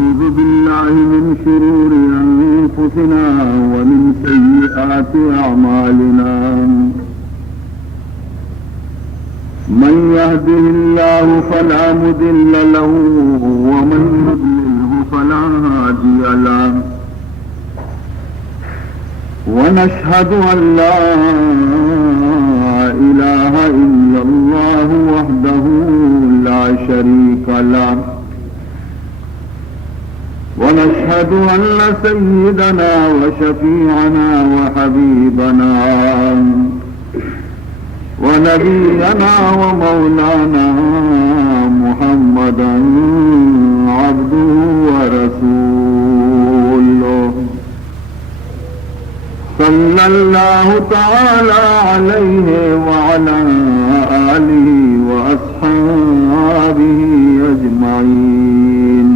ونعوذ بالله من شرور أنفسنا ومن سيئات أعمالنا من يهده الله فلا مضل له ومن يضلله فلا هادي له ونشهد أن لا إله إلا الله وحده لا شريك له ونشهد أن سيدنا وشفيعنا وحبيبنا ونبينا ومولانا محمدا عبده ورسوله صلى الله تعالى عليه وعلى آله وأصحابه أجمعين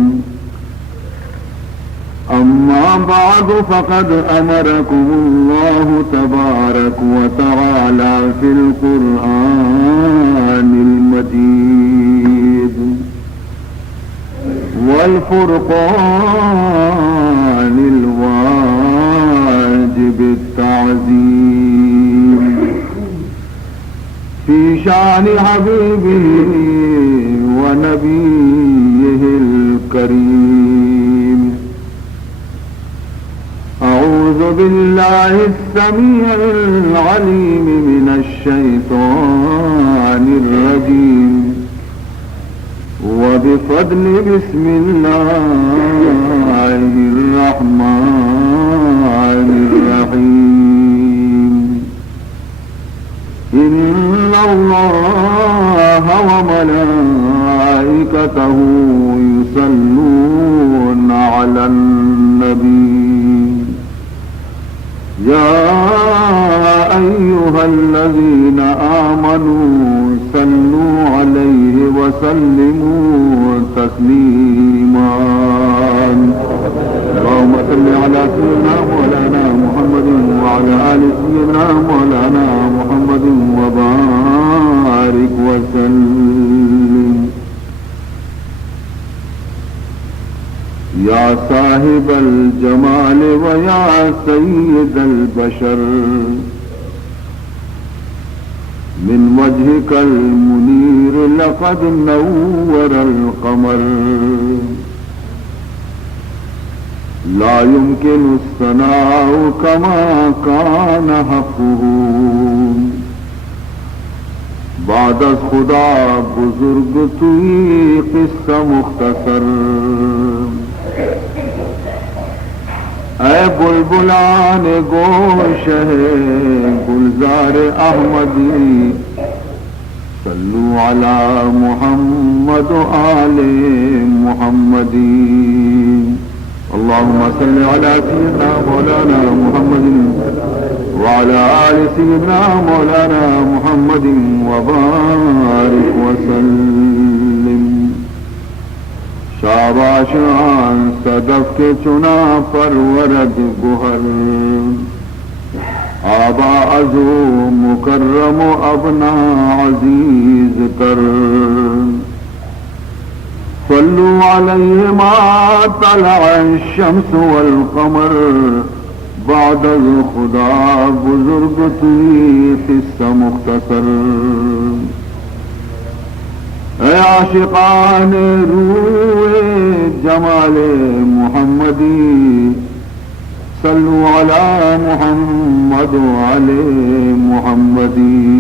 أما بعد فقد أمركم الله تبارك وتعالى في القرآن المجيد والفرقان الواجب التعظيم في شأن حبيبه ونبيه الكريم أعوذ بالله السميع العليم من الشيطان الرجيم وبفضل بسم الله الرحمن الرحيم إن الله وملائكته يصلون على النبي يا أيها الذين آمنوا صلوا عليه وسلموا تسليما اللهم صل على سيدنا مولانا محمد وعلى آل سيدنا مولانا محمد وبارك وسلم يا صاحب الجمال ويا سيد البشر من وجهك المنير لقد نور القمر لا يمكن الثناء كما كان حقه بعد از خدا بزرگ توی قصہ مختصر اے بلبلان گوش ہے گلزار احمدی صلو علی محمد و آل محمدی اللهم صل على سيدنا مولانا محمد وعلى آل سيدنا مولانا محمد وبارك وسلم شاباشان صدف کے چنا پرورد گہر آبا ازو مکرم ابنا عزیز کر صلوا علیہ ما طلع الشمس والقمر بعد خدا بزرگ توی قصہ مختصر اے عاشقان روح جمال محمدی صلوا علی محمد وعلی محمدی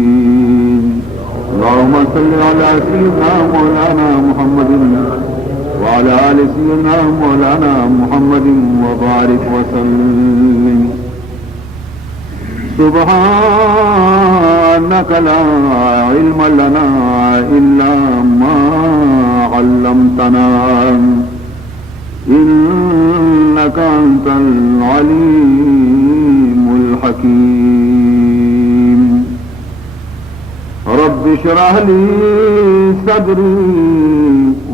اللهم صل على سيدنا مولانا محمد وعلى آل سيدنا مولانا محمد وبارك وسلم سبحانك لا علم لنا إلا ما علمتنا إنك أنت العليم الحكيم رب اشرح لي صدري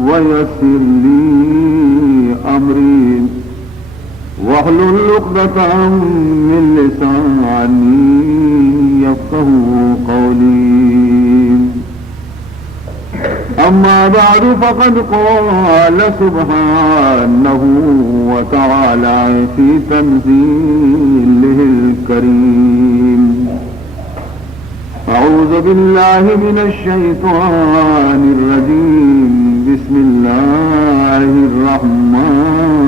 ويسر لي أمري واحلل عقدة من لساني يفقهوا قولي أما بعد فقد قال سبحانه وتعالى في تنزيله الكريم أعوذ بالله من الشيطان الرجيم بسم الله الرحمن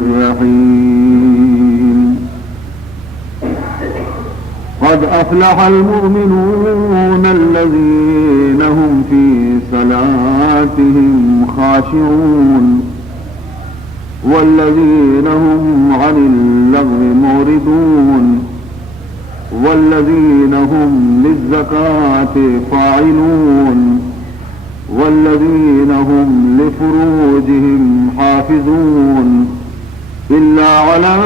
الرحيم قد أفلح المؤمنون الذين هم في صلاتهم خاشعون والذين هم عن اللغو معرضون والذين هم للزكاة فاعلون والذين هم لفروجهم حافظون إلا على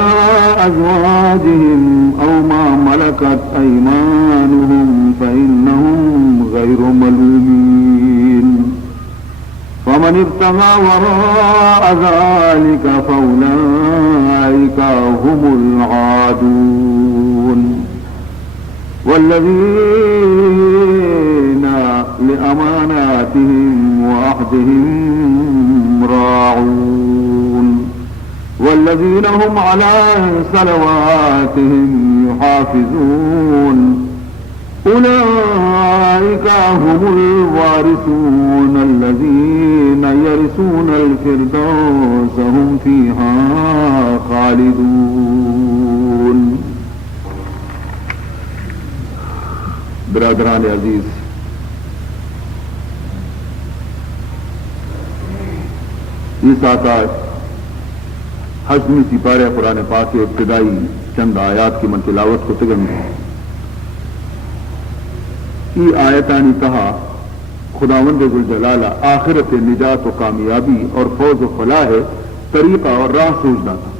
أزواجهم أو ما ملكت أيمانهم فإنهم غير ملومين فمن ابتغى وراء ذلك فأولئك هم العادون والذين لأماناتهم وعهدهم راعون والذين هم على صلواتهم يحافظون أولئك هم الوارثون الذين يرثون الفردوس هم فيها خالدون. برادران عزیز، اس آیات حزمی سپارہ قرآن پاک کے ابتدائی چند آیات کی من تلاوت کو تگم ای آیتانی کہا خداوند ذوالجلال آخرت نجات و کامیابی اور فوز و فلاح طریقہ اور راہ سوچنا تھا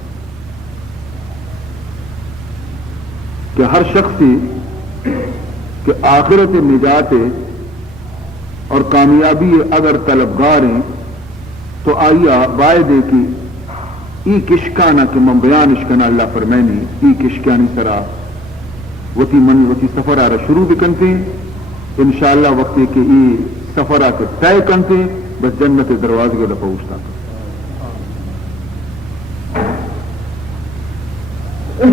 کہ ہر شخص کہ آخرت نجات اور کامیابی اگر طلبگار ہیں تو آئیا وعدے کی ای کشکانا کہ من بیان اشکنا اللہ فرمائنی ای کشکانی سرا وتی من وتی سفر آرہ شروع بھی کنتے انشاءاللہ وقت کہ ای سفر آ کے طے کنتے بس جنت دروازے کے پہنچتا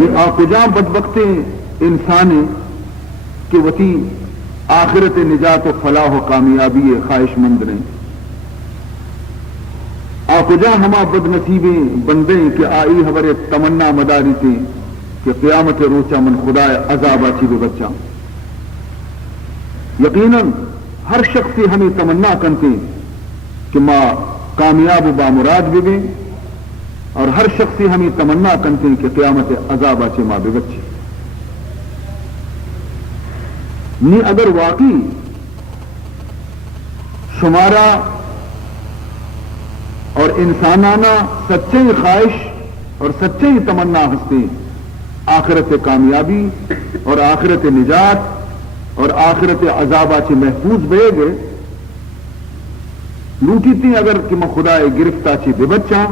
یہ آپ جہاں بدبخت انسان کہ وتی آخرت نجات و فلاح و کامیابی خواہش مند نہیں آپ جہاں ہما بد نصیبیں بندے کہ آئی ہمارے تمنا مداری تھے کہ قیامت روچا من خدا عذاب آچی بے بچہ یقیناً ہر شخص ہمیں تمنا کرتے کہ ماں کامیاب و بامراد بھی اور ہر شخص ہمیں تمنا کرتے کہ قیامت عذاب آچے ماں بے بچے نی اگر واقعی شمارا اور انسانانہ سچے خواہش اور سچے تمنا ہستے آخرت کامیابی اور آخرت نجات اور آخرت عذابہ سے محفوظ بے گئے لوٹی تھی اگر کہ میں خدا گرفتہ چی بے بچہ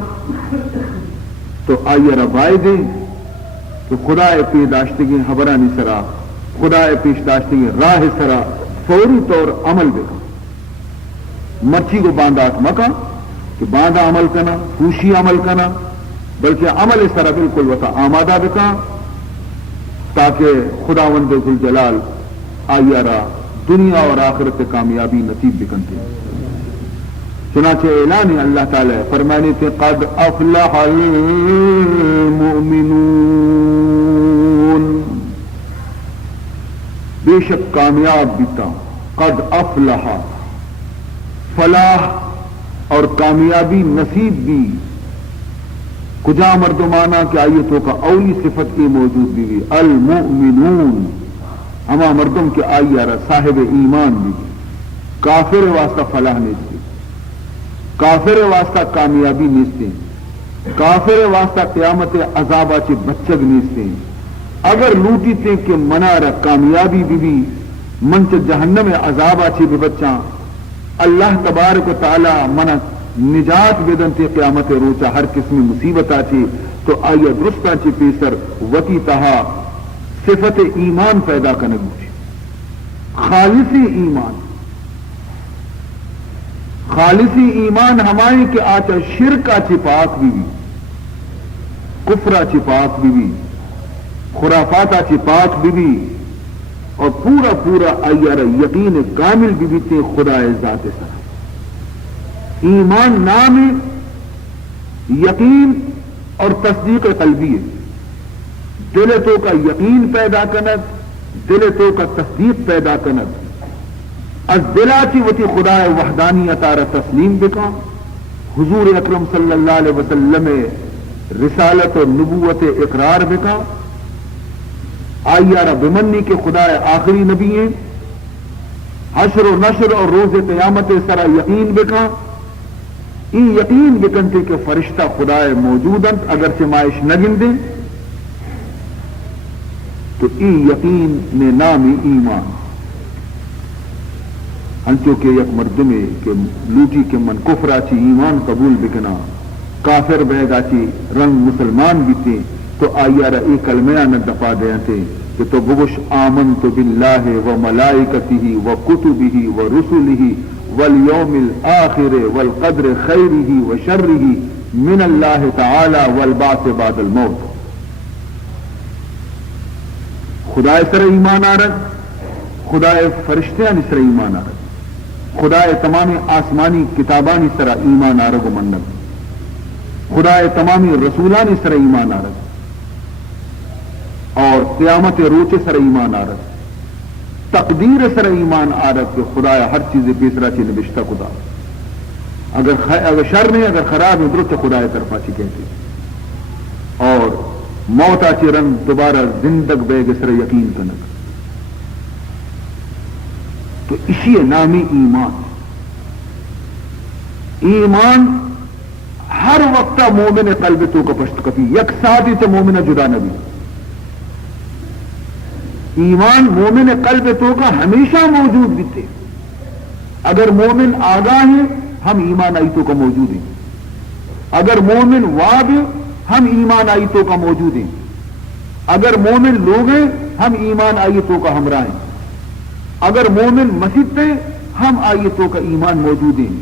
تو آئیے ربائے دیں کہ خدا پیداشتگی حبرانی سرا خدا پیش داشتگی راہ سرا فوری طور عمل بے مرچی کو باندھات مکا کہ باندھا عمل کرنا خوشی عمل کرنا بلکہ عمل اس طرح بالکل وطا آمادہ بکا تاکہ خداوند ذوالجلال آئیارا دنیا اور آخرت کامیابی نصیب بکنتے چنانچہ اعلان اللہ تعالی فرمانے تھے قد افلح المؤمنون بے شک کامیاب بیتا قد افلح فلاح اور کامیابی نصیب بھی کجا مردمانہ کہ آیتوں کا اولی صفت کی موجود بھی المؤمنون ہما مردم کے آئیارا صاحب ایمان بھی کافر واسطہ فلاح نہیں دی کافر واسطہ کامیابی نیستے کافر واسطہ قیامت عذابہ چے بچگ نیستے اگر لوٹی تھے کہ منارا کامیابی بھی منچ جہنم عذابہ چے بھی بچاں اللہ تبارک و تعالی منا نجات بدنتے قیامت روچا ہر قسم مصیبت آچے تو آئیہ درست آچے پیسر وتی تہا صفت ایمان پیدا کرنے بوچھے خالص ایمان خالصی ایمان ہمائیں کہ آچا شرکا چپاک بھی کفرا چپاک بھی خرافاتا چپاک بھی اور پورا پورا ایار یقین کامل بھی تے خدا ذات سر ایمان نام یقین اور تصدیق قلبی ہے دل تو کا یقین پیدا کنت دل تو کا تصدیق پیدا کنت از دلاتی وتی خدا وحدانیت آرہ تسلیم بکا حضور اکرم صلی اللہ علیہ وسلم رسالت و نبوت اقرار بکا آئیارہ بمنی کے خدا آخری نبی ہیں حشر و نشر اور روز قیامت سرا یقین بکا این یقین بکنتے کہ فرشتہ خدا موجودن اگر سے مائش نہ گن دیں تو این یقین میں نام ایمان انچو کے یک مردمے کہ لوٹی کے من کفرا چی ایمان قبول بکنا کافر بیگا چی رنگ مسلمان بیتے تو آئیارہ ایک کلمہ نہ دفا دیا تھے کہ تو بگش آمنت باللہ و ملائکتہ و کتبہ و رسلہ والیوم الآخر والقدر خیرہ و شرہ من اللہ تعالی والبعث بعد الموت خدا سر ایمان آرد خدا فرشتیان سر ایمان آرد خدا تمام آسمانی کتابانی سر ایمان آرد و منت خدا تمام رسولانی سر ایمان آرد اور قیامت روچ سر ایمان آرد تقدیر سر ایمان آرد کہ خدا ہر چیز پیسرا چی نبشتہ خدا اگر شر نہیں اگر خراب ہے درست خدا طرفا چی کہتے اور موتا چی رنگ دوبارہ زندگ بیگ سر یقین کنک تو اسی نامی ایمان ایمان ہر وقت مومن قلب تو کا پشت کپی یک ساتھی تو مومن جدا نبی ایمان مومن قلب تو کا ہمیشہ موجود بھی تھے اگر مومن آگاہ ہے ہم ایمان آئی تو کا موجود ہیں اگر مومن واب ہے ہم ایمان آئی تو کا موجود ہیں اگر مومن لوگ ہیں ہم ایمان آئی تو کا ہمراہ ہیں اگر مومن مسجد ہیں ہم آئی تو کا ایمان موجود ہیں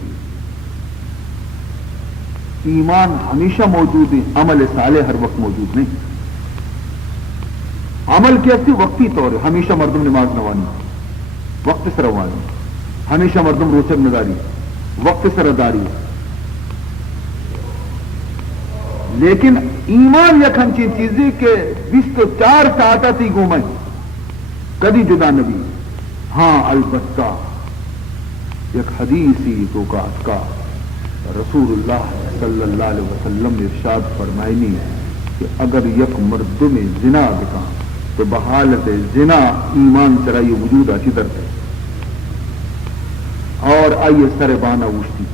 ایمان ہمیشہ موجود ہے عمل صالح ہر وقت موجود نہیں عمل کیسی وقتی طور ہے ہمیشہ مردم نماز نوانی وقت سے روانی ہمیشہ مردم روچک نداری وقت سے رداری لیکن ایمان یک ہنچی چیزیں کہ 24 ساعت ہی گھومیں کدی جدا نبی ہاں البتہ یک حدیثی تو کا رسول اللہ صلی اللہ علیہ وسلم نے ارشاد فرمائنی کہ اگر یک مرد میں زنا بکا تو بحالت زنا ایمان سرائی وجود اچھی درد ہے اور آئیے سر بانا وشتی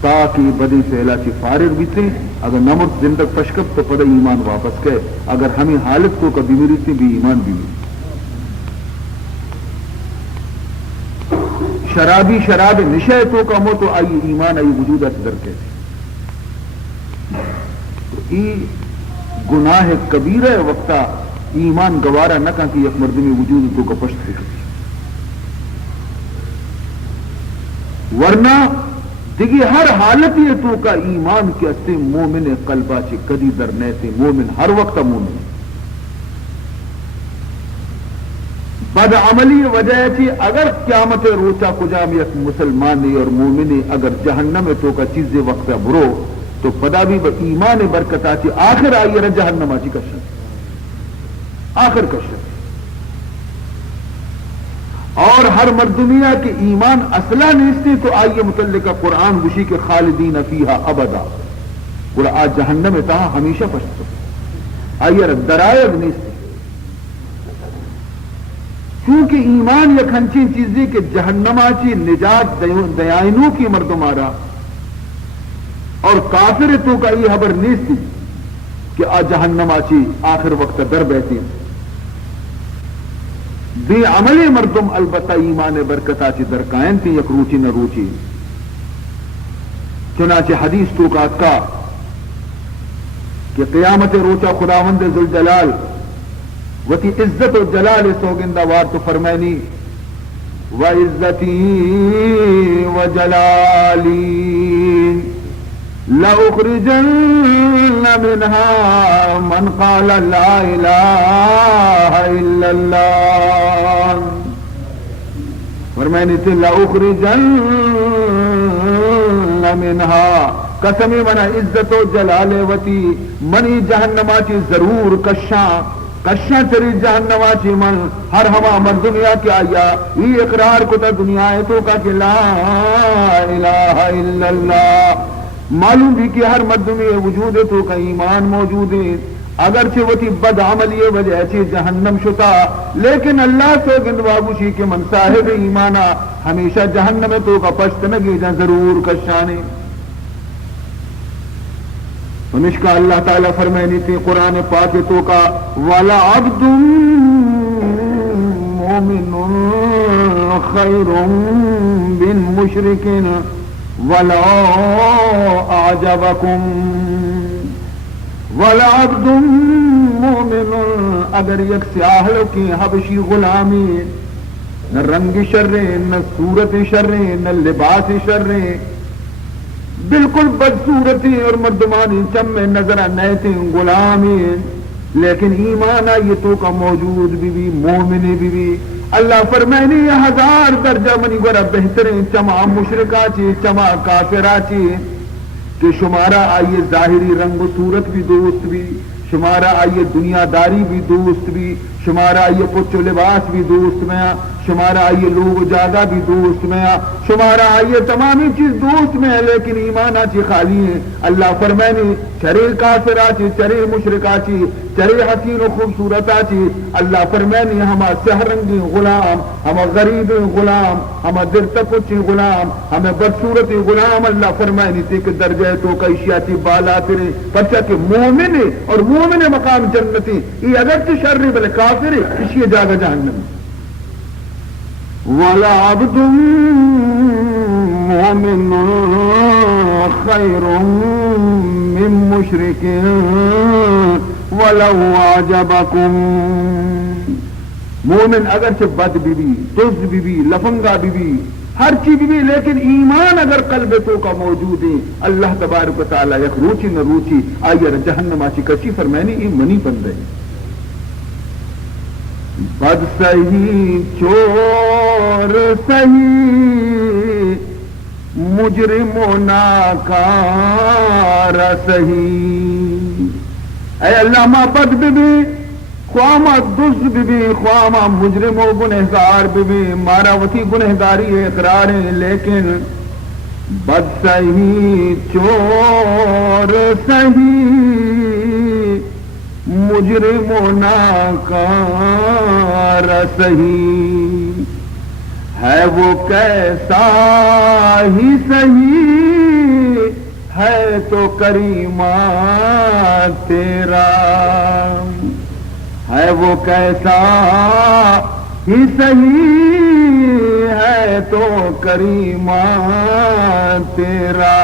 تاکہ بدی سے علاقی فارغ بھی تھے اگر نمرد زندگ تشکب تو پڑے ایمان واپس گئے اگر ہمیں حالت تو کبھی میری تھی بھی ایمان بھی شرابی شراب نشے تو کا مو تو آئی ایمان آئی وجود اچھی درد ہے تو ای گناہ کبیرہ وقتا ایمان گوارا نہ کہا کہ یک مردمی وجود تو کا پشت دکھتی ورنہ دیکھیے ہر حالت یہ تو کا ایمان کے اسے مومن قلبہ چی کدی در نیتے مومن ہر وقت مومن بد عملی وجہ چی اگر قیامت روچا کجام یک مسلمانی اور مومنی اگر جہنم تو کا چیز وقت برو تو پدا بھی ایمان برکتا چی آخر آئی رہ جہنم آچی کشن آخر کشن اور ہر مردمیہ کے ایمان اصلہ نیستی تو آئیے متعلقہ قرآن گشی کے خالدین فیہا ابدا قرآن جہنم میں تہا ہمیشہ پشتو آئیے درائب نیستی کیونکہ ایمان یک ہنچی چیزیں کہ جہنم آچی نجات دیائنوں کی مردمارا اور کافر تو کا یہ خبر نیستی کہ آ جہنم آچی آخر وقت در بیتی بے عمل مردم البتہ ایمان برکتا چی در قائم تھی یک روچی نہ روچی چنانچہ حدیث تو کا کہ قیامت روچا خداوند ذوالجلال وتی عزت و جلال سوگندہ وار تو فرمائنی وعزتی وجلالی لأخرجن منها من قال لا الہ الا اللہ. فرمائنی تھی لأخرجن منها قسمی منا عزت و جلال وتی منی جہنماتی ضرور کشاں چری جہنماتی من ہر ہوا مر دنیا کی آیا یہ اقرار کو تا دنیا ہے تو کا کہ لا الہ الا اللہ. معلوم بھی کہ ہر مردم وجود ہے تو کا ایمان موجود ہے اگرچہ وہ تھی بد عملی وجہ سے جہنم شتا لیکن اللہ سے گندوابوشی کے من صاحب ایمانا ہمیشہ جہنم تو کا پشت نگی جا ضرور کشانے. نشکا اللہ تعالیٰ فرمائنی تھی قرآن پاک تو کا وَلَا عَبْدٌ مُؤْمِنٌ خَيْرٌ مِّن مُشْرِكٍ وَلَوْ أَعْجَبَكُمْ. وَلَا عَبْدٌ مُؤْمِنٌ اگر یک سیاہلوں کی حبشی غلامی نہ رنگ شر نہ صورت شر نہ لباس شر بالکل بدصورتی اور مردمانی چم میں نظر نئے تھے غلامی لیکن ایمان یہ تو کا موجود بھی مومنی بھی. اللہ فرمائنی یہ 1000 درجہ منی گورا بہترین چما مشرکا چی چما کافرا چی کہ شمارا آئیے ظاہری رنگ و صورت بھی دوست بھی شمارا آئیے دنیا داری بھی دوست بھی شمارا آئیے پچ و لباس بھی دوست میں شمارا آئیے لوگ جاگا بھی دوست میں شمارا آئیے تمامی چیز دوست میں ہے لیکن ایمان آچی خالی ہے. اللہ فرمائنی چرے کافرا چی چرے مشرکا چی چرے حسین و خوبصورت آچی اللہ فرمائنی ہما سہرنگی غلام ہما غریب غلام ہما درتکچی غلام ہمیں بدصورتی غلام اللہ فرمائنی تھی کہ درجہ تو کئیشیاتی بالا تیرے پرچہ کہ مومن اور مومن مقام جنتی یہ اگرچہ شر بلے کافر اسی جاگہ جہنم. وَلَا عَبْدٌ مُؤْمِنٌ خَيْرٌ مِّن مُشْرِكٍ وَلَوْ أَعْجَبَكُمْ. مومن اگرچہ بد بھی دزد بھی لفنگا بھی ہر چیز بھی لیکن ایمان اگر قلب تو کا موجود ہے اللہ تبارک و تعالی یک روچی نہ روچی آئیے جہنم آچی کچی فرمائنی یہ منی بند ہے. بد سہی چور سہی مجرم و ناکار سہی. اے اللہ ما بد بھی خواما دزد بھی خواما مجرم و گنہگار بھی مارا وتی گنہگاری اقرار ہے لیکن بد سہی چور سہی مجرم و ناکار سہی ہے وہ کیسا ہی سہی ہے تو کریمہ تیرا. ہے وہ کیسا ہی سہی ہے تو کریمہ تیرا.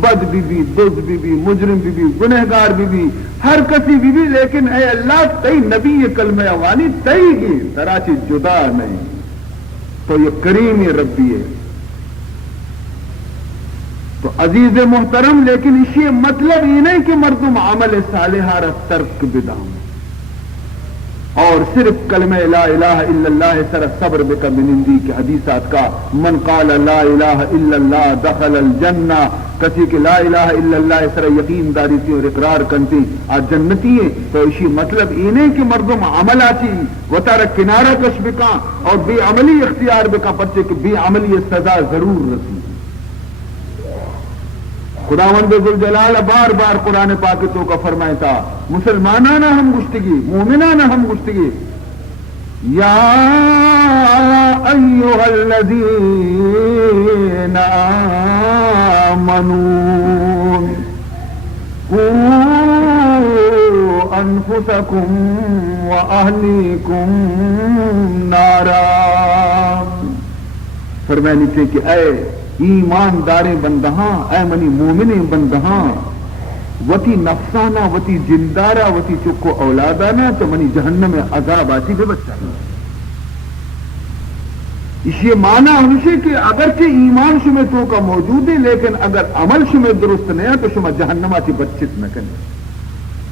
بد بھی دزد بھی مجرم بھی گنہگار بھی ہر کسی بھی لیکن اے اللہ تئی نبی کلمہ اوانی تئی گی تراچی جدا نہیں تو یہ کریم ربی ہے. تو عزیز محترم لیکن اسی مطلب یہ نہیں کہ مردم عمل صالحہ را ترک بدام اور صرف کلمہ لا الہ الا اللہ سر صبر بک من اندی کی حدیثات کا من قال لا الہ الا اللہ دخل الجنہ کسی کہ لا الہ الا اللہ سر یقین داری تھی اور اقرار کنتی آج جنتی ہے. تو اسی مطلب یہ نہیں کہ مردم عمل آتی وہ تارا کنارہ کش بکا اور بے عملی اختیار بکا پرچے کہ بے عملی سزا ضرور رسی. خداوند ذوالجلال بار بار قرآن پاک تو کا فرمایا تھا مسلمانانہ ہم گشتگی مومنانہ ہم گشتگی یا ایھا الذین آمنوا قوا انفسکم واہلیکم نارا. فرمانی تھے کہ اے ایمانداریں بندہاں اے منی مومنیں بندہاں وتی نفسانہ وتی جندارہ وتی چکو اولادانہ تو منی جہنم عذاب آتی بے بچہ یہ معنی ہمشے کہ اگرچہ ایمان شمہ تو کا موجود ہے لیکن اگر عمل شمہ درست نہیں ہے تو شمہ جہنمہ کی بچت نہ کریں،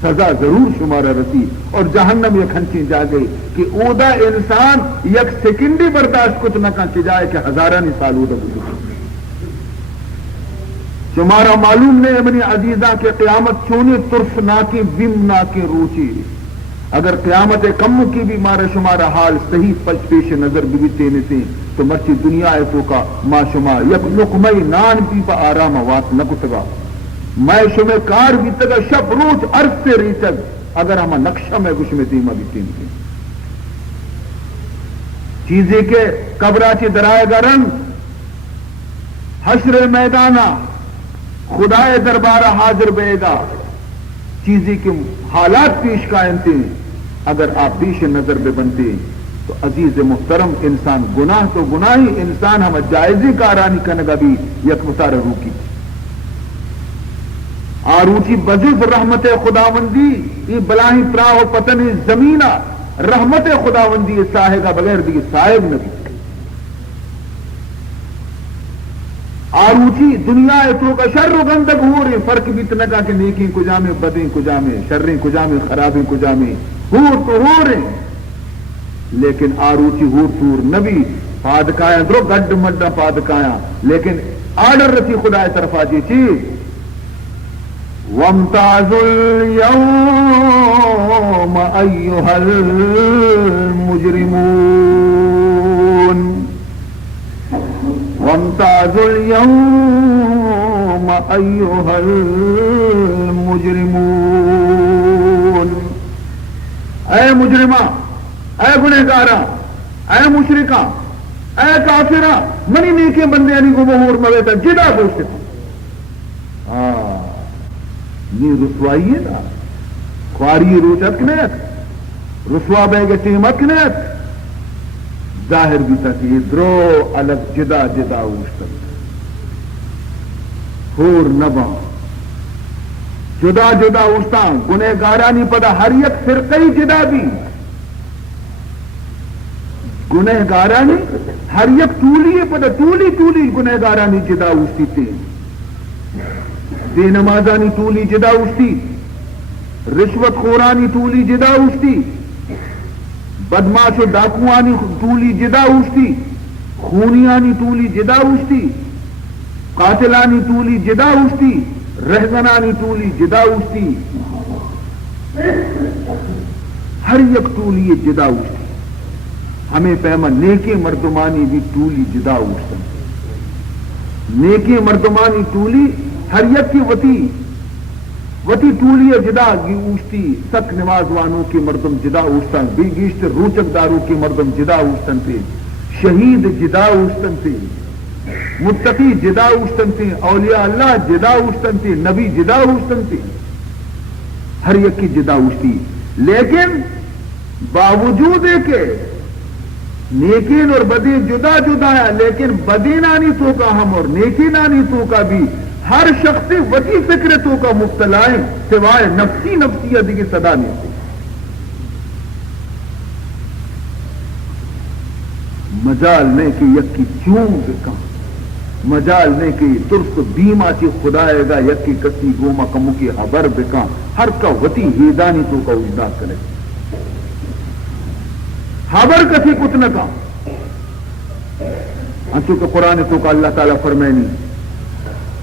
سزا ضرور شمارا رسی اور جہنم یک ہنچی جا گئی کہ اودا انسان یک سیکنڈی برداشت کچھ نہ کی جائے کہ ہزارانی سال اودا بزرگ شمارا معلوم نہیں اپنی عزیزہ کے قیامت چونے طرف نہ کی بم نہ کی روچی، اگر قیامت کم کی بھی مارا شمارا حال صحیح پچ پیش نظر بھی تینے سے تو مرچی دنیا ہے تو کا ما شما یک لقمئی نان پی پا آرام وات نہ کتگا میں شمع کار بھی تگا شب روز عرض سے ریچگ اگر ہما نقشہ میں گش میں دیما بھی تین کے چیزیں کے قبرہ چی درائے گا رنگ حشر میدانہ خدای دربارہ حاضر بے گا چیزیں کے حالات پیش قائمتے اگر آپ پیش نظر بے بنتے تو عزیز محترم انسان گناہ تو گناہی انسان ہم جائزی کارانی کنگا بھی یک مطار روکی آروچی بجز رحمت خداوندی یہ بلاہی پراہ و پتن زمینہ رحمت خداوندی ساہے کا بغیر دی صاحب نبی آروچی دنیا تو کا شر و گندگ ہو رہے فرق بھی اتنا کا کہ نیکی کجا میں بدیں کجا میں شریں کجا میں خرابیں کجا میں ہو تو ہو رہے لیکن آروچی ہور تور نبی پادکایا درو گڈ مڈا پادکایا لیکن آرڈر رسی خدا طرف آجی چیز وَامْتَازُوا الْيَوْمَ أَيُّهَا الْمُجْرِمُونَ وَامْتَازُوا الْيَوْمَ أَيُّهَا الْمُجْرِمُونَ اے مجرمہ، اے گنہگارہ، اے مشرکہ، اے کافرہ، منی نیکے بندے یعنی کو مہور مویتا جدا گوشت یہ رسوائی ہے نا خواری روچت کنیت رسوا بے گے ٹیمت کنیت ظاہر بھی تک یہ درو الگ جدا جدا اوشتن ہور نبا جدا جدا اوشتان گنہگارانی پدا ہر یک فرقی جدا بھی گنہگارانی ہر یک تولی پدا تولی گنہگارانی جدا اوشتی تین بے نمازانی تولی جدا اوشتی رشوت خورانی تولی جدا اوشتی بدماش و ڈاکوانی تولی جدا اوشتی خونیانی تولی جدا اوشتی قاتلانی تولی جدا اوشتی رہزنانی تولی جدا اوشتی ہر یک تولی جدا اوشتی ہمیں پیما نیکے مردمانی بھی تولی جدا اوشتن نیکے مردمانی تولی ہر یک کی وتی تولی جدا کی اوشتی سک نماز وانوں کی مردم جدا اوشتن بی گیشت روچک داروں کی مردم جدا اوشتن تھے شہید جدا اوشتن تھے متقی جدا اوشتن تھے اولیاء اللہ جدا اوشتن تھے نبی جدا اوشتن تھے ہر یک کی جدا اوشتی لیکن باوجود ہے کہ نیکین اور بدین جدا جدا ہے لیکن بدینانی تو کا ہم اور نیکینانی تو کا بھی ہر شخص وتی فکرتوں کا مبتلا ہے سوائے نفسی نفسیت کی صدا نہیں تھی مجال نے کہ یک کی چون بکا مجال نے کہ ترس بیما چی خدائے گا یک کی کسی گوما کمو کی حبر بکا ہر کا وتی ہیدانی تو کا اجدا کرے حبر کسی کچھ نہ کا چونکہ قرآن تو کا اللہ تعالیٰ فرمائنی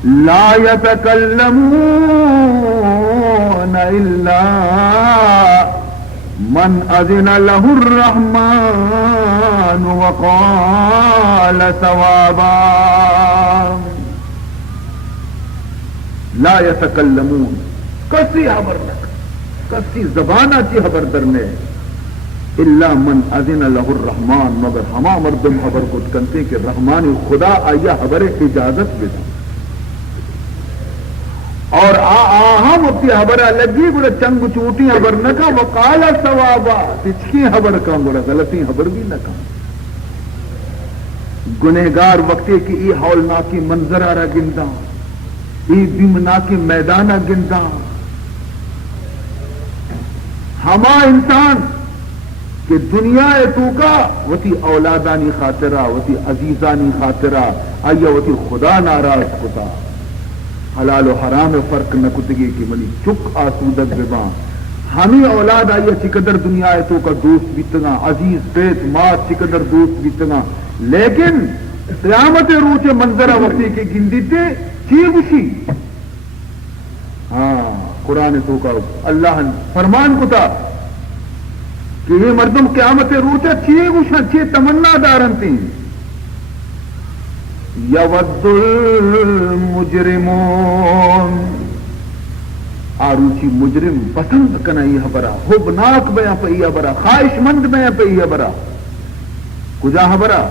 لا يتكلمون إلا من أذن له الرحمن وقال صوابا لا يتكلمون کسی خبر نہ کسی زبانہ چی خبر درنے الا من اذن له الرحمن مگر ہما مردم خبر کو کنتے کہ رحمان خدا آیا خبر اجازت بدا اور ہم اپنی خبرہ لگی بڑا چنگ چوٹی خبر نہ کا وقال ثوابا تچکی خبر کا بڑا غلطی خبر بھی نہ کا گنہگار وقتے کی ای ہولناکی منظر آرہ گندا ای بیمناکی میدانہ گندا ہما انسان کہ دنیا تو کا وتی اولادانی خاطرہ وتی عزیزانی خاطرہ آیا وتی خدا ناراض کتا حلال و حرام فرق نہ کتگی کہ منی چک آسودت بباں ہمیں اولاد آئیے چقدر دنیا تو کا دوست بیتنا عزیز بیت مات چقدر دوست بیتنا لیکن قیامت روچ منظرہ وقتی کے گندی تے چی گوشی ہاں قرآن تو کا اللہ فرمان کتا کہ یہ مردم قیامت روچ چی گوشا چی تمنا دارن تھی یود المجرمون آروچی مجرم پسند کنا یہ برا حبناک بیا پہ یہ برا خواہش مند بیا پہ یہ برا کجا برا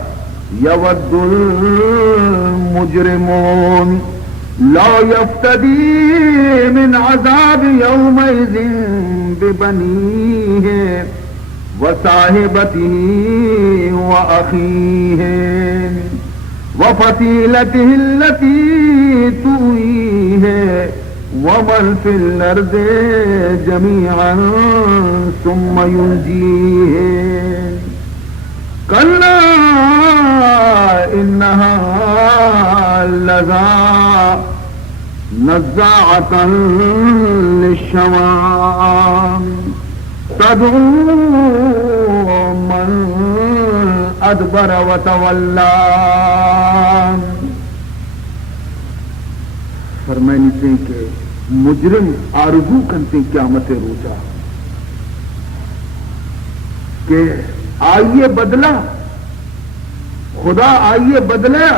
یود المجرمون لا یفتدی من عذاب یومئذ ببنیہ وصاحبتہ وأخیہ وفصیلتہ التي تؤویہ ومن في الأرض جميعا ثم ينجيه كلا إنها لظى نزاعة للشوى تدعو من أدبر وتولى فرمائنی ہیں کہ مجرم آرزو کرتے قیامت روزہ کہ آئیے بدلا خدا آئیے بدلا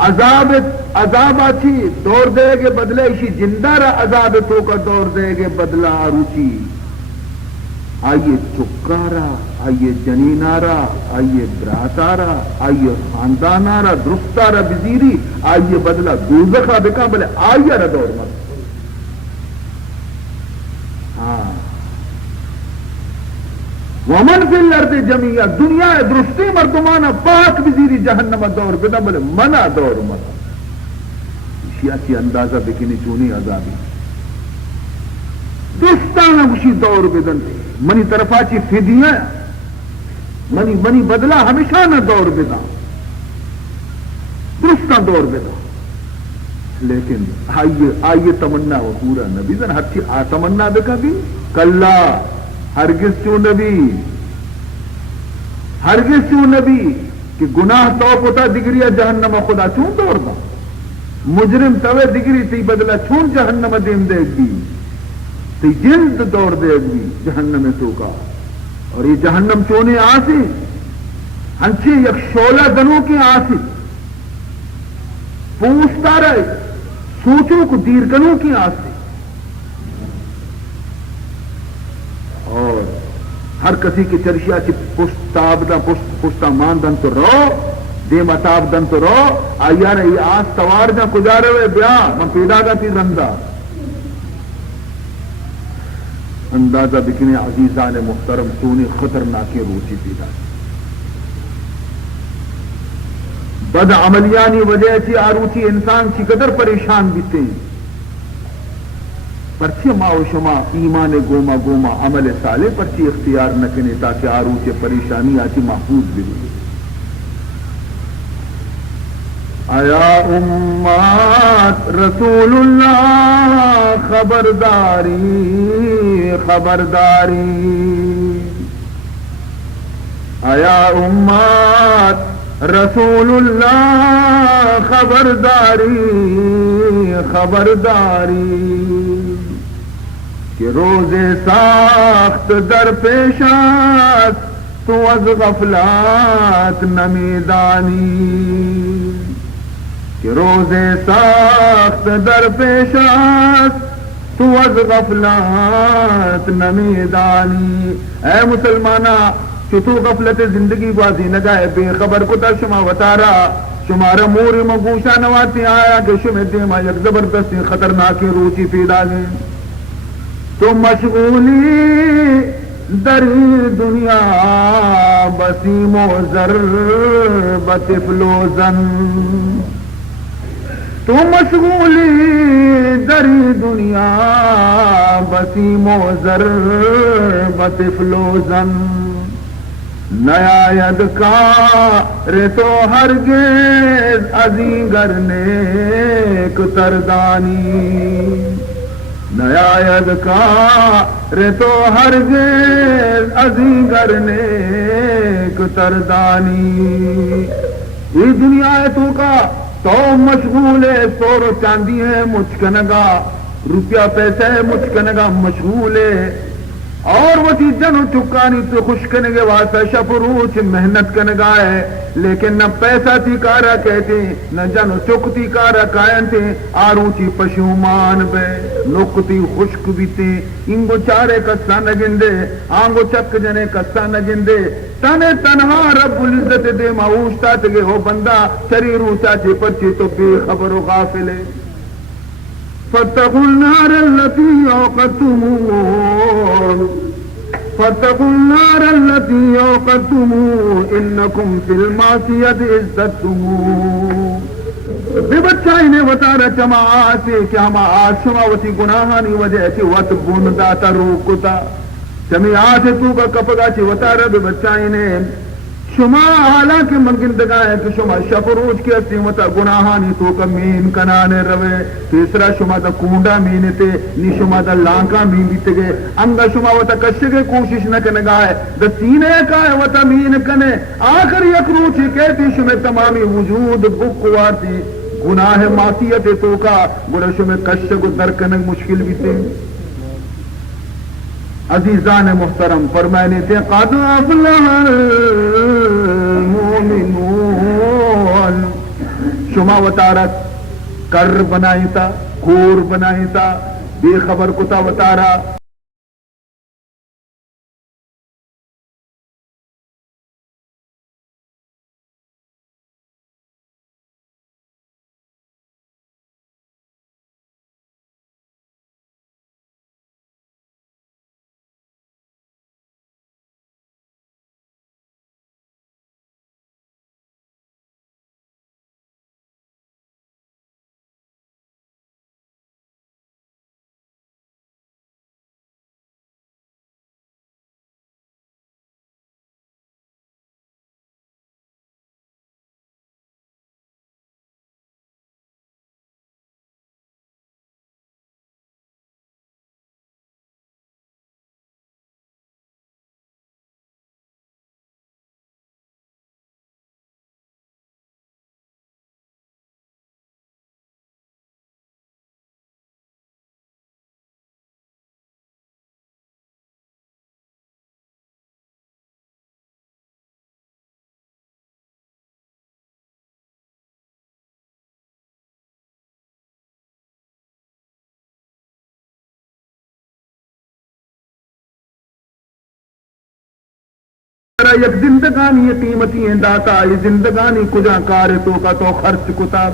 عذاب آچی دور دے گے بدلے اسی زندہ رہا عذاب تو کا دور دے گے بدلا آروچی آئیے چکارا آئیے جنینارا آئیے براتارا آئیے خاندانارا درستارا بزیری آئیے بدلا دوزخا بکا بلے آئیے را دور مر ہاں ومن فی الارض جميعا دنیا درستی مردمانا پاک بزیری جہنم دور بدا بلے منا دور مر شیعتی اندازہ بکنی چونی عذابی دوستانا بشی دور بدن دے منی طرفا چی فدیہ منی بدلا ہمیشہ نہ دور بدا درستان دور بدا لیکن آئیے تمنا وہ پورا نبی دن ہر چی تمنا بکا بھی کلا ہرگز چوں نبی ہرگز چوں نبی کہ گناہ تو پتا دگریا جہنم خدا چون دور دا مجرم توے دگری تی بدلا چون جہنم دیم دے گی تی جلد دور دے گی جہنم تو کا اور یہ جہنم چونے آسی ہنچی یک شولہ دنوں کی آسی پوچھتا رہے سوچوں کو دیرکنوں کی آسی اور ہر کسی کی چرشیا چی پشتا ماندن تو رو دیم اتاب دن تو رو آیا رہی آس توار جا کجارے ہوئے بیا من پیدا گا تی رندہ اندازہ بکنے عزیزان محترم سونی خطرناکی روچی پیدا بد عملیانی وجہ سے آروچی انسان چی قدر پریشان بیتے ہیں پرچی ما و شما ایمان گوما گوما عمل صالح پرچی اختیار نہ کنے تاکہ آروچے پریشانی آتی محفوظ بھی ہوئی آیا امت رسول اللہ خبرداری خبرداری آیا امت رسول اللہ خبرداری خبرداری کہ روز ساخت در پیشات تو از غفلات نمیدانی کہ روز ساخت در پیشات تو از غفلات نمیدانی اے مسلمانہ کہ تو غفلت زندگی بازی نگاہ بے خبر کو تا شما وطارا شمارا مور مگوشا نواتی آیا کہ شما دیما یک زبردستی خطرناکی روچی پیدا گئے تو مشغولی در دنیا بسیم و زر بطفل و زن تو مشغولی در دنیا وسیم و ضربت فلوزن نیاید کار تو ہرگز ازینگر نیک تردانی نیاید کار تو ہرگز ازینگر نیک تردانی یہ دنیا ہے تو کا تو مشغول ہے سور و چاندی ہے مچکنگا روپیہ پیسہ ہے مچکنگا مشغول ہے اور وہ چیزیں چکانی تو خوش کرنے کے واسطے شپروچ محنت کرنگا ہے لیکن نہ پیسہ تھی کارا کہتے نہ جن چکتی کارا کائن تھے آروچی پشومان بے نکتی خشک بھی تھے انگو چارے کسا نہ گندے آنگو چک جنے کسا نہ گندے تنے تنہا رب العزت دے معوشتا تگے ہو بندہ شریر چاچے پرچی تو بے خبر و غافل ہے فاتقوا النار التي وقدتموه فاتقوا النار التي وقدتموه انكم في المعصية ازددتموه بے بچائی نے وطارہ جماعت کہ ہم آج شماوتی گناہانی وجہ سے وط بنداتا روکتا جمعیات تو کا کپگا چی وطارہ بے بچائی نے شما حالانکہ منگندگاہ ہے کہ شما شفروج کی اسیمتا گناہانی تو کا مین کنانے روے تیسرا شما دا کونڈا مینتے نی شما دا لانکا مین بیتے گئے انگا شما وطا کشگے کوشش نہ کنگاہ ہے دا سینے کا ہے وطا مین کنے آخر یک روچی کہتی شما تمامی وجود بکوارتی گناہ معصیت تو کا گوڑا شما کشگو درکنگ مشکل بیتے عزیزان محترم فرمائنے تھے قد افلح المؤمنون شما وطارہ کر بنائی تا کور بنائی تا بے خبر کتا وطارہ یک زندگانی قیمتی ہیں داتا یہ زندگانی کجا کار تو کا تو خرچ کتا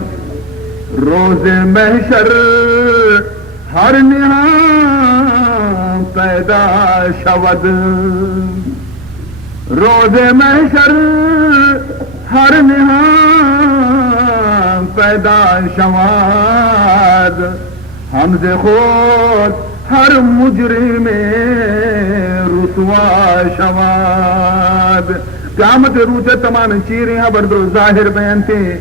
روز محشر ہر نہاں پیدا شود روز محشر ہر نہاں پیدا شود ہم سے خود ہر مجرم رسوا شواد قیامت روچے تمام چیریں بردو ظاہر بیان تھے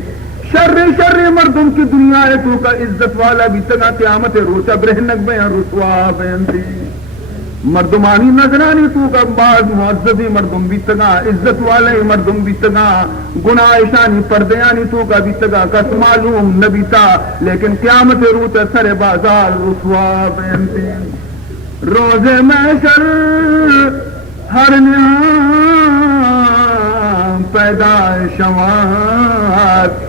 شر مردم کی دنیا ہے تو کا عزت والا بھی تگا قیامت روچہ برہنک بیان رسوا بیان تھی مردمانی نظرانی تو کا بعض معززی مردم بھی تگا عزت والے مردم بھی تگا گناہشانی پردیانی تو کا بھی تگا کس معلوم نبی تا لیکن قیامت روچہ سر بازار رسوا بیان تھی روز محشر ہر نہاں پیدا شواد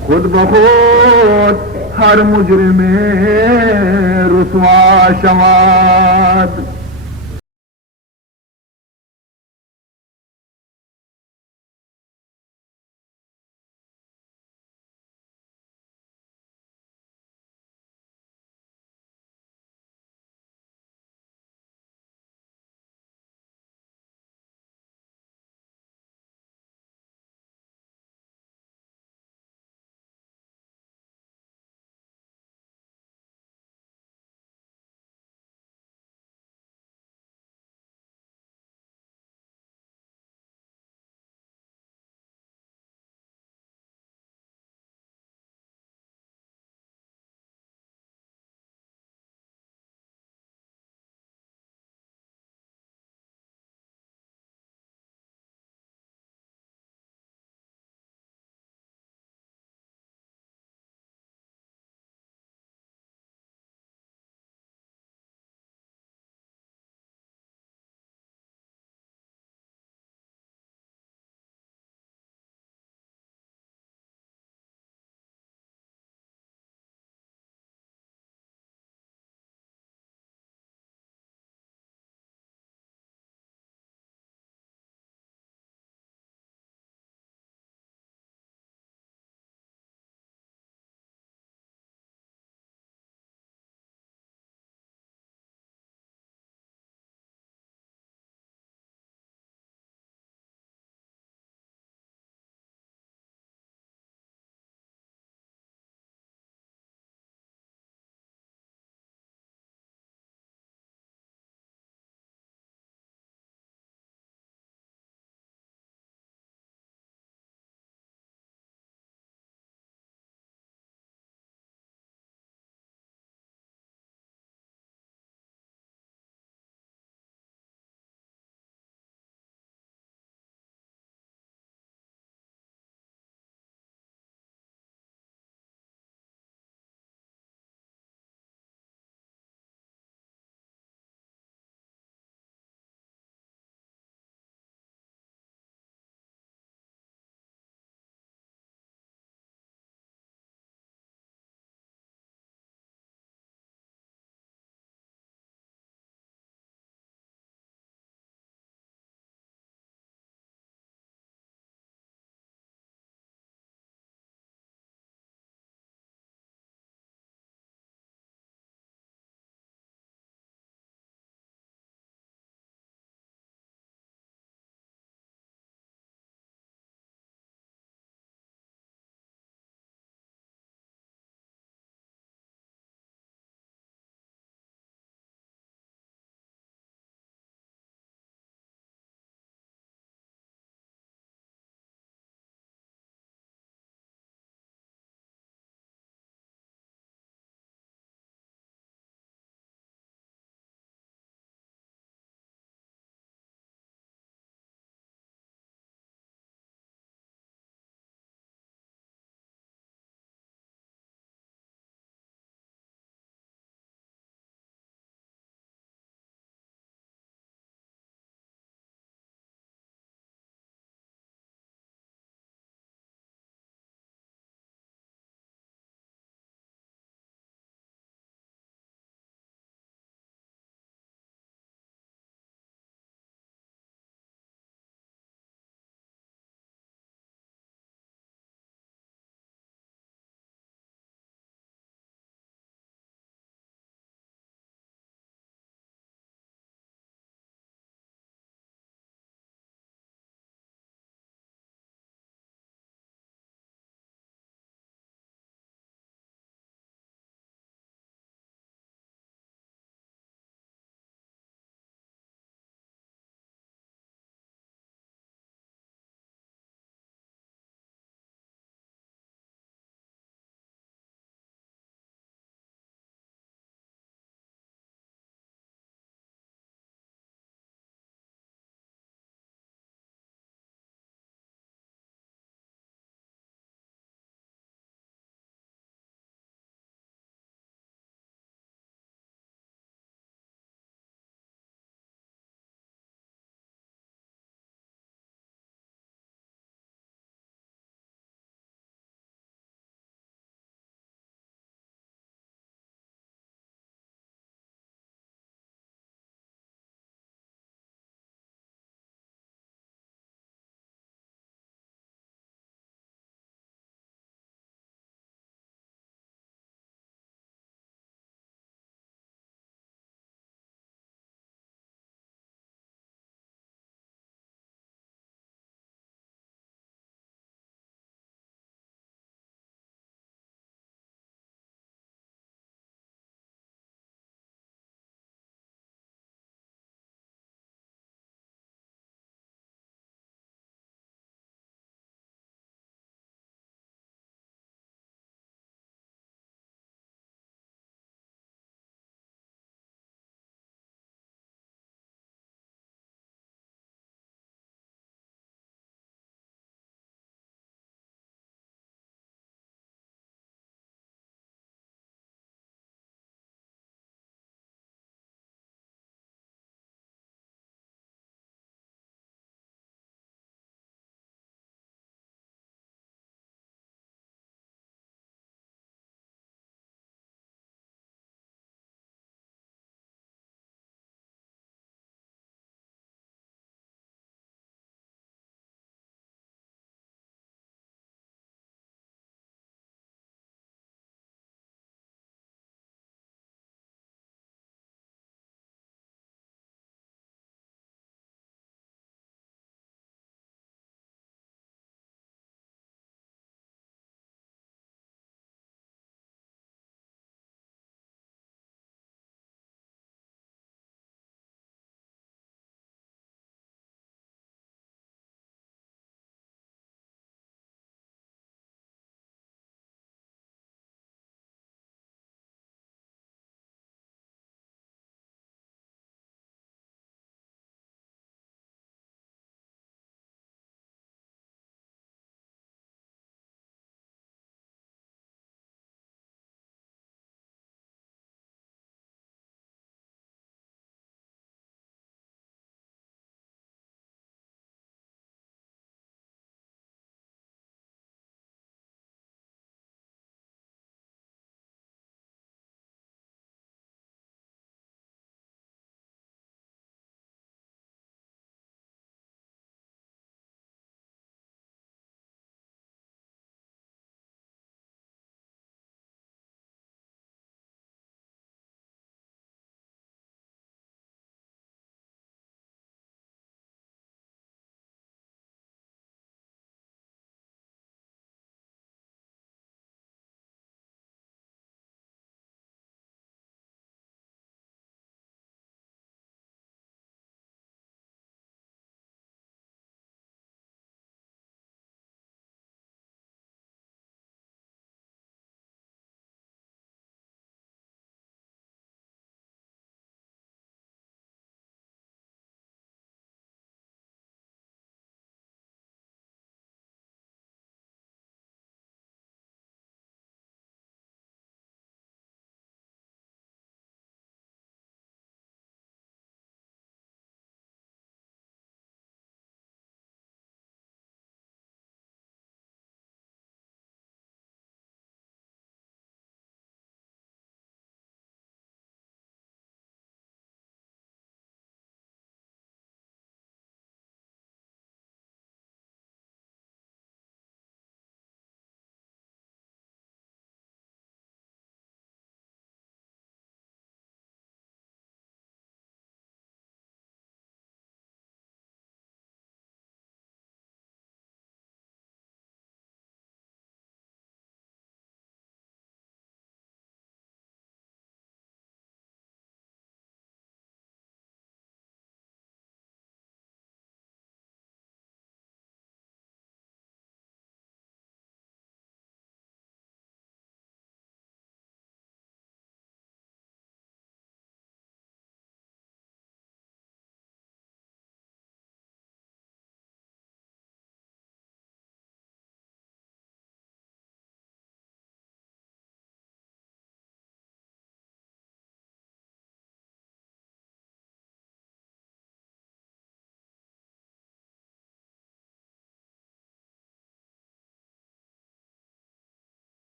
خود بخود ہر مجرم رسوا شواد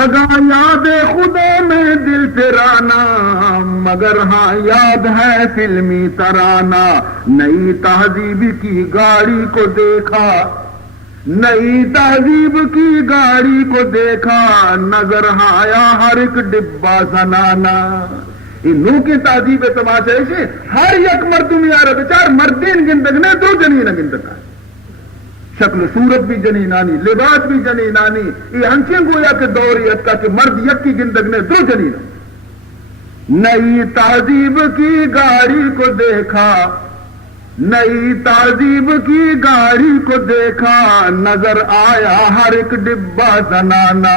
لگا یاد خدا میں دل پرانا، مگر ہاں یاد ہے فلمی ترانہ، نئی تہذیب کی گاڑی کو دیکھا، نئی تہذیب کی گاڑی کو دیکھا، نظر آیا ہر ایک ڈبہ زنانا. نو کی تہذیب تماشا سے ہر یک مردم یار بچار مردین گندگ نے دو جنین گندگ کا شکل صورت بھی جنینانی، لباس بھی جنینانی. یہ ہنچیں گویا کہ دوریت کا کہ مرد یک کی گندگ نے دو جنین. نئی تہذیب کی گاڑی کو دیکھا، نئی تہذیب کی گاڑی کو دیکھا، نظر آیا ہر ایک ڈبہ زنانا.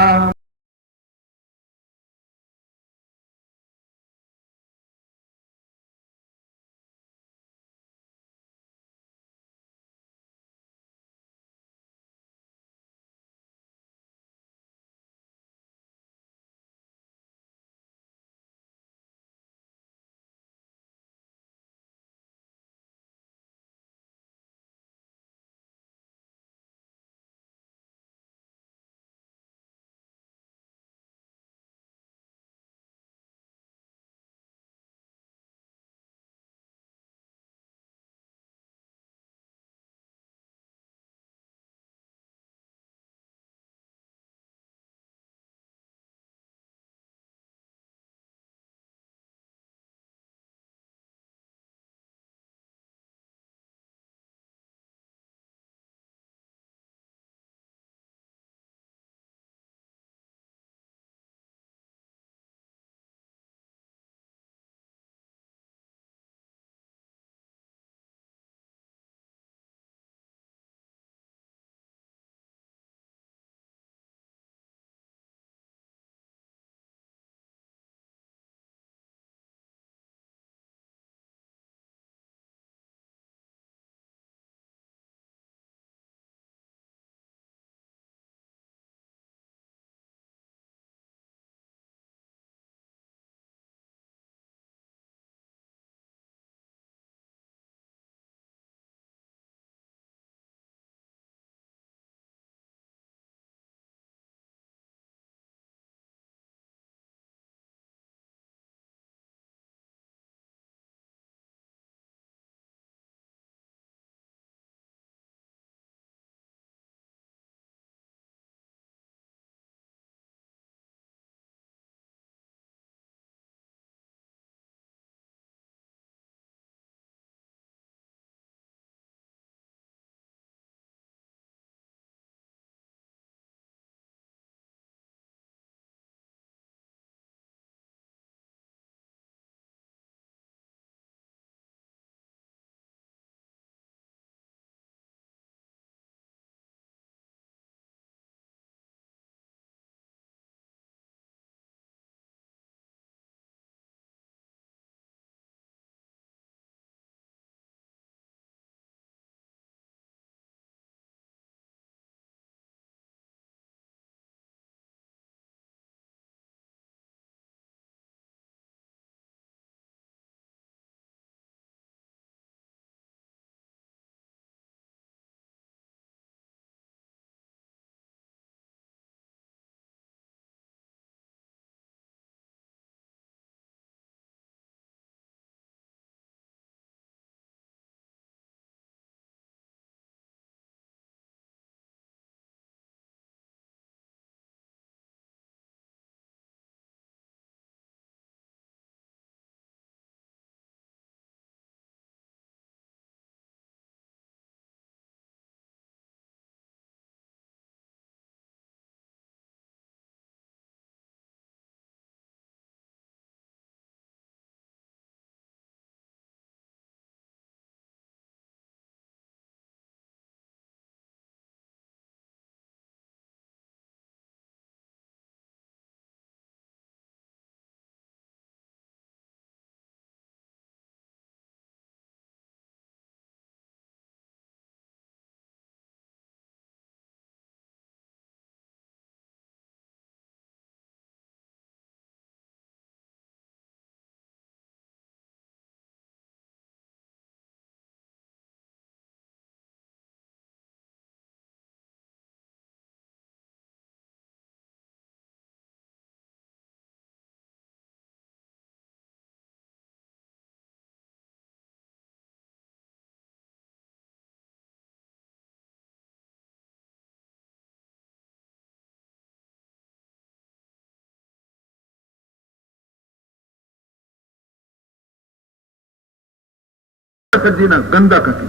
سجینا گندا کتی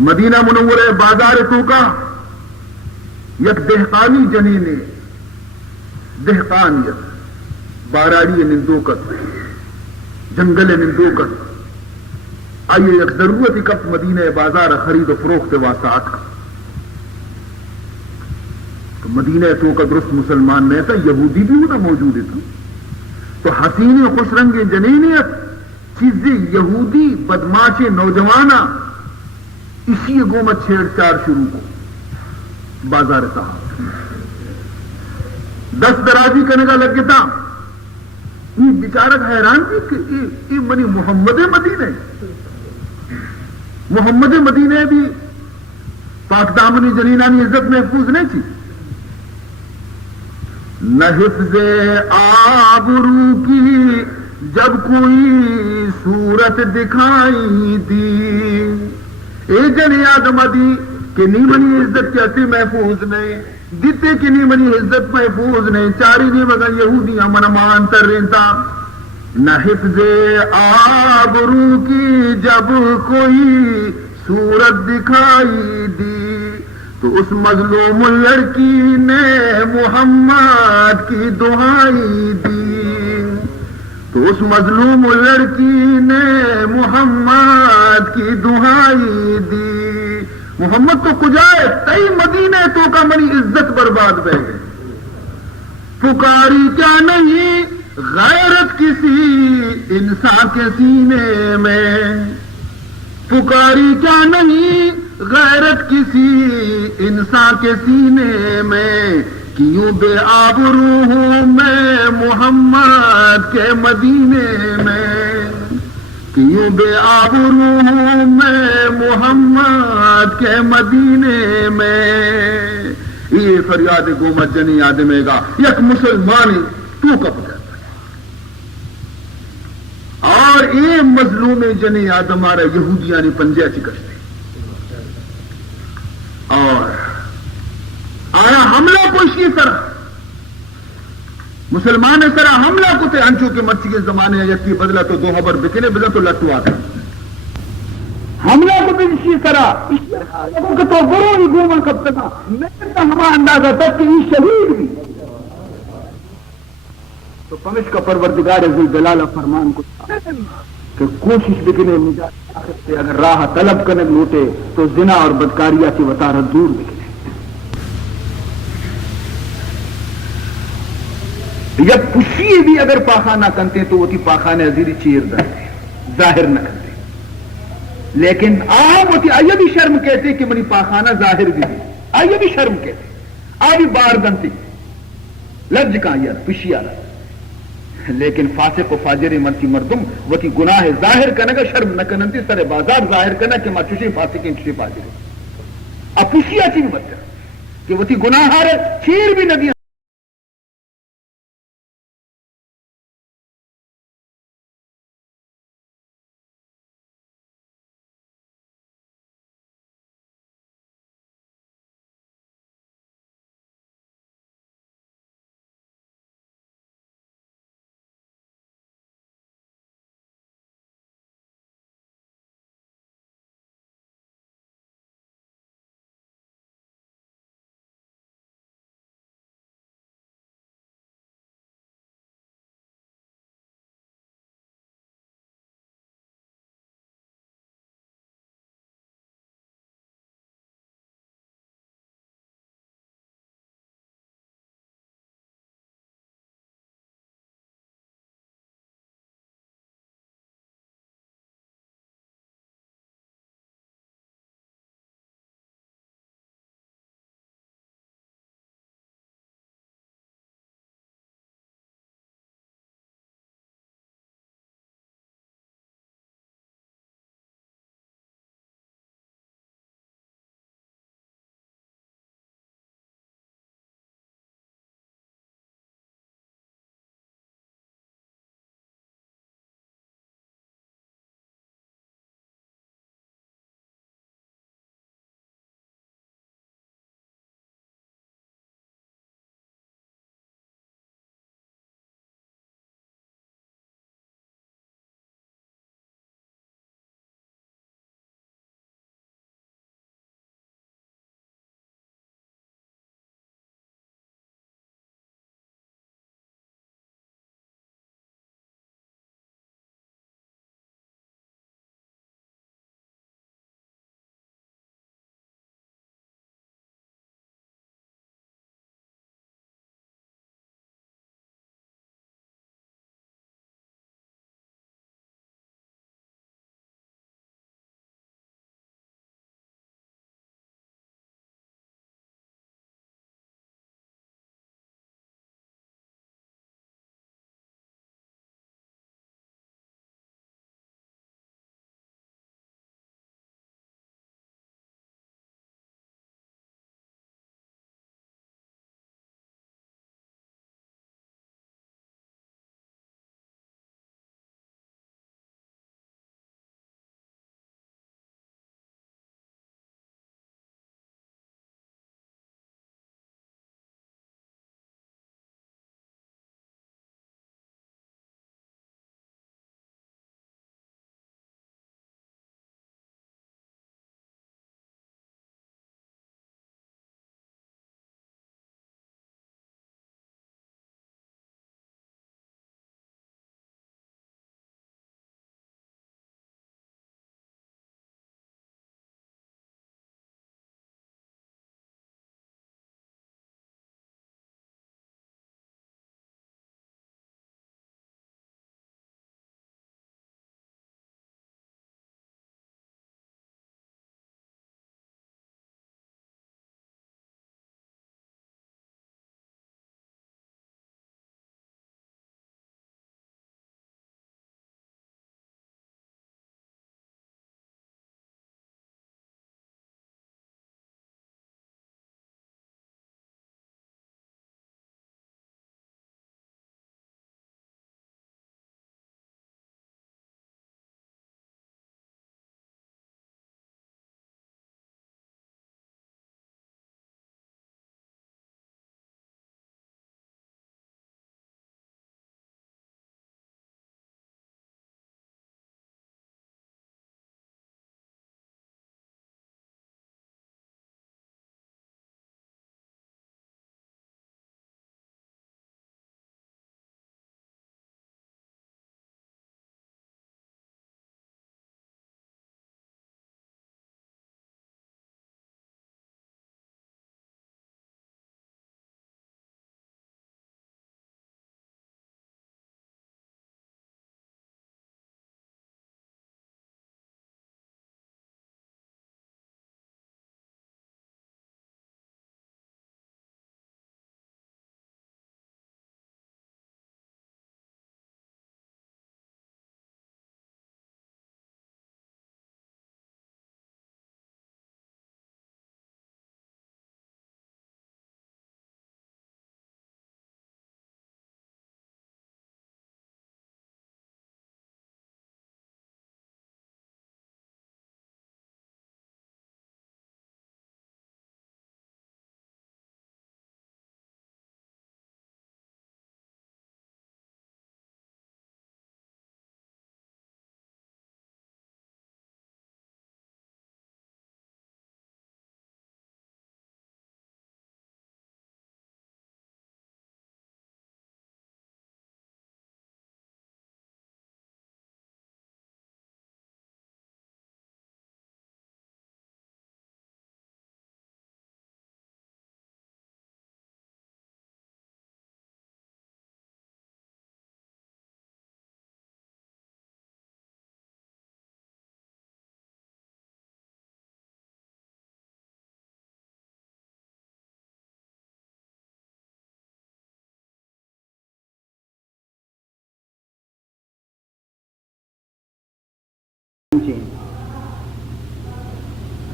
مدینہ منورہ بازار تو کا یک دہقانی جنینے دہقانیت باراڑی نندوکت جنگل نندوکت آئیے یک ضرورت کپ مدینہ بازار خرید و فروخت واسطہ آٹھ تو مدینہ تو کا درست مسلمان نہیں تھا، یہودی بھی ہونا موجود ہے تو حسین خوش رنگ جنینیت چیزیں یہودی بدماش نوجوانہ اسی گومت چھیڑ چاڑ شروع کو بازار صاحب دس درازی کرنے کا لگ گیا یہ بیچارہ حیران تھی کہ یہ منی محمد مدینہ محمد مدینہ بھی پاک دامنی جنینانی عزت محفوظ نہیں تھی، نہ حفظ آبرو کی جب کوئی صورت دکھائی دی اے جن آدم دی کہ نی منی عزت کیسی محفوظ نہیں دیتے کہ نی منی عزت محفوظ نہیں چاری نہیں مگر یہودیاں من مان تر رہتا نہ حفظ آبرو کی جب کوئی صورت دکھائی دی تو اس مظلوم لڑکی نے محمد کی دہائی دی تو اس مظلوم لڑکی نے محمد کی دہائی دی محمد تو کجائے تئی مدینے تو کا منی عزت برباد بہ گئے پکاری کیا نہیں غیرت کسی انسان کے سینے میں پکاری کیا نہیں غیرت کسی انسان کے سینے میں کیوں بے آبرو ہوں میں محمد کے مدینے میں کیوں بے آبرو ہوں میں محمد کے مدینے میں یہ فریاد گومت جنی آدمے گا یک مسلمانی تو کب جاتا اور یہ مظلوم جنی آدم آ رہا یہودیانی پنجہ چکشتے اور آیا حملہ پوشی طرح مسلمان اس طرح حملہ کو تے انچو کے مرچی کے زمانے یکی بدلا تو دو خبر بکنے بدلا تو لٹو آتا حملہ کو تے اسی طرح کہ تو گرو ہی گومن کب تک میں تو ہمارا اندازہ تک کہ یہ شہید بھی تو پمش کا پروردگار ذوالجلال فرمان کو کہ کوشش بکنے نجات سے اگر راہ طلب کرنے لوٹے تو زنا اور بدکاریہ کی وطارت دور بکنے یا پشی بھی اگر پاخانہ کرتے تو وہ تی پاخانہ عزیری چیر دے ظاہر نہ کرتے لیکن وہ تی آئیے بھی شرم کہتے کہ منی پاخانہ ظاہر بھی آئیے بھی شرم کہتے آئی بار دنتی لفظ کا آئیے پشی آنا لیکن فاسق و فاجر مرتی مردم وہ تی گناہ ظاہر کرنے کا شرم نہ کرنتی سر بازار ظاہر کرنا کہ ماں چوشی فاسق چوشی فاجر اب پشی آچی بھی بدتر کہ وہ تی گناہ ہارے چیر بھی نہ دیا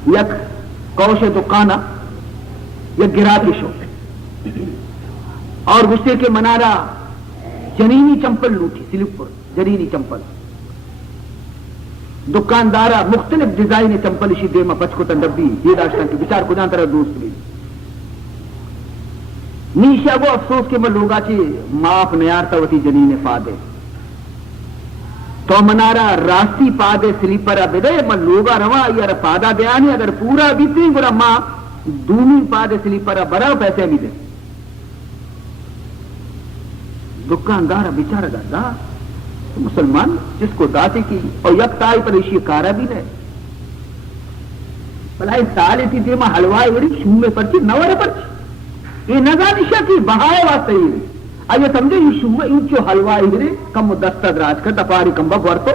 یک کوش دکانہ یک گراتی شو اور غصے کے منارہ جنینی چمپل لوٹی سلپ پر جنینی چمپل دکاندارہ مختلف ڈیزائن چمپل اسی دے میں پچ کو تندبی یہ داشتہ کی بچار کو جان طرح دوست بھی نیشا وہ افسوس کے میں لوگا چی معاف نیارتا وتی جنین پا دے تو منارا راستی پا دے سلیپر بدے میں لوگا روا یا پادا دے آنی اگر پورا بیتی گرا ماں دومی پا دے سلیپر برا پیسے بھی دے دکاندار بیچارہ دا مسلمان جس کو داتے کی اور یک تائی پر ایشی کارا بھی نہیں بلائی تالی تھی دے ماں حلوائی وڑی شومے پرچی نوارے پرچی یہ نگانشہ کی بہائے واسطے ہی نہیں آئیے سمجھے یہ شومے انچو حلوائی وڑی کم دستا دراج کر دپاری کم بورتو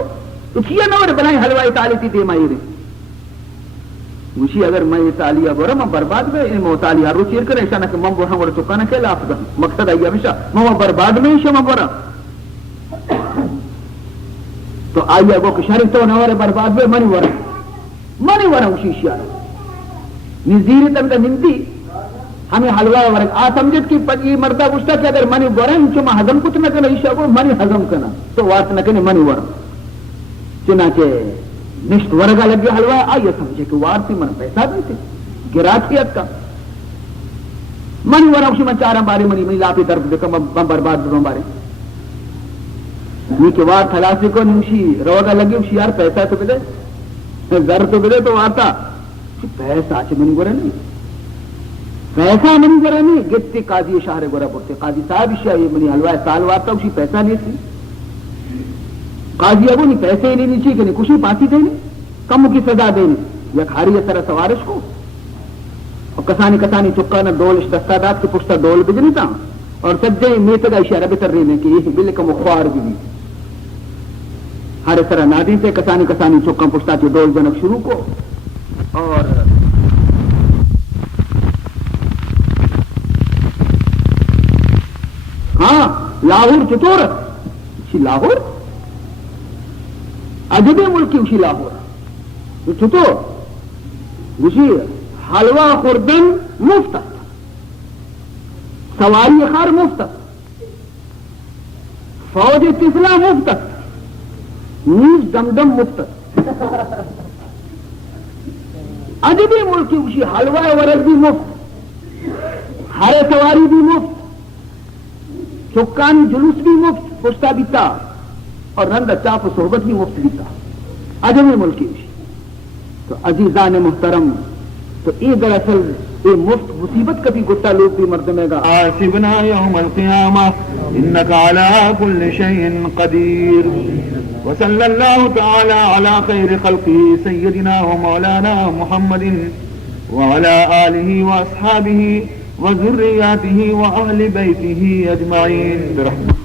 تو کیا نوارے بلائی حلوائی تالی تھی دے ماں ہی رہی مجھے اگر میں یہ تالیہ بورا میں برباد میں ان تالیہ رو چیر کریں ایسا نہ کہ میں بورا بورا چکا نہ کہ لافظ مقصد آئی ہمیشہ میں برباد میں ایشا میں بورا تو آئیے وہ کشاری تو نوارے برباد میں منی ورہ اسی شیعہ نزیر تک دا نمتی ہمیں حلوہ ورک آ سمجھت کی یہ مردہ گشتا کہ اگر منی ورہ انچو میں حضم کچھ نہ کرنا ایشا کو منی حضم کرنا تو وات نہ کرنے منی ورہ چنانچہ نشت ورگا لگی حلوہ آئیے سمجھے کہ وارتی من پیسہ دیتے گراتیت کا منی ورہ اسی من چارہ بارے منی لاپی درد دکا میں برباد دوں بارے یہ کہ وار تھلاسی کو نمشی روگا لگی اسی یار پیسہ تو بدے زر تو بدے تو آتا پیسہ آچے منی گورا نہیں پیسہ منی گورا نہیں گتی قاضی شہر گورا پڑتے قاضی صاحب اشیاء یہ منی حلوہ سال وارتا اسی پیسہ نہیں سی قاضی ابو نہیں پیسے ہی نہیں چاہیے کہ نہیں کچھ ہی پاتی دینی کم کی سزا دینی یا کھاری طرح سوارش کو اور کسانی چکا نہ ڈول دستا داد کے پشتا ڈول بجنی تھا اور سجے میت کا اشارہ بتر رہنے کی یہ بل کا مخوار بھی ہر طرح نادی سے کسانی چکا پشتا کے ڈول جنک شروع کو اور ہاں لاہور چطور اسی لاہور عجب ملکی اسی لاہور چطور اسی حلوہ خوردن مفت سواری خار مفت فوج تفلا مفت نیز دمدم مفت عجب ملکی اسی حلوہ ورد بھی مفت ہر سواری بھی مفت چکانی جلوس بھی مفت پشتا بیتا اور رند چاپ و صحبت بھی مفت بیتا عجب ملکی اسی تو عزیزان محترم تو یہ دراصل یہ مفت مصیبت کبھی گٹا لوگ بھی مردمے گا حاسبنا یوم القیامہ انکا علی کل شیء قدیر وصلی اللہ تعالی علی خیر خلقہ سیدنا و مولانا محمد وعلى آلہ واصحابہ وذریاتہ واہل بیتہ اجمعین برحمتہ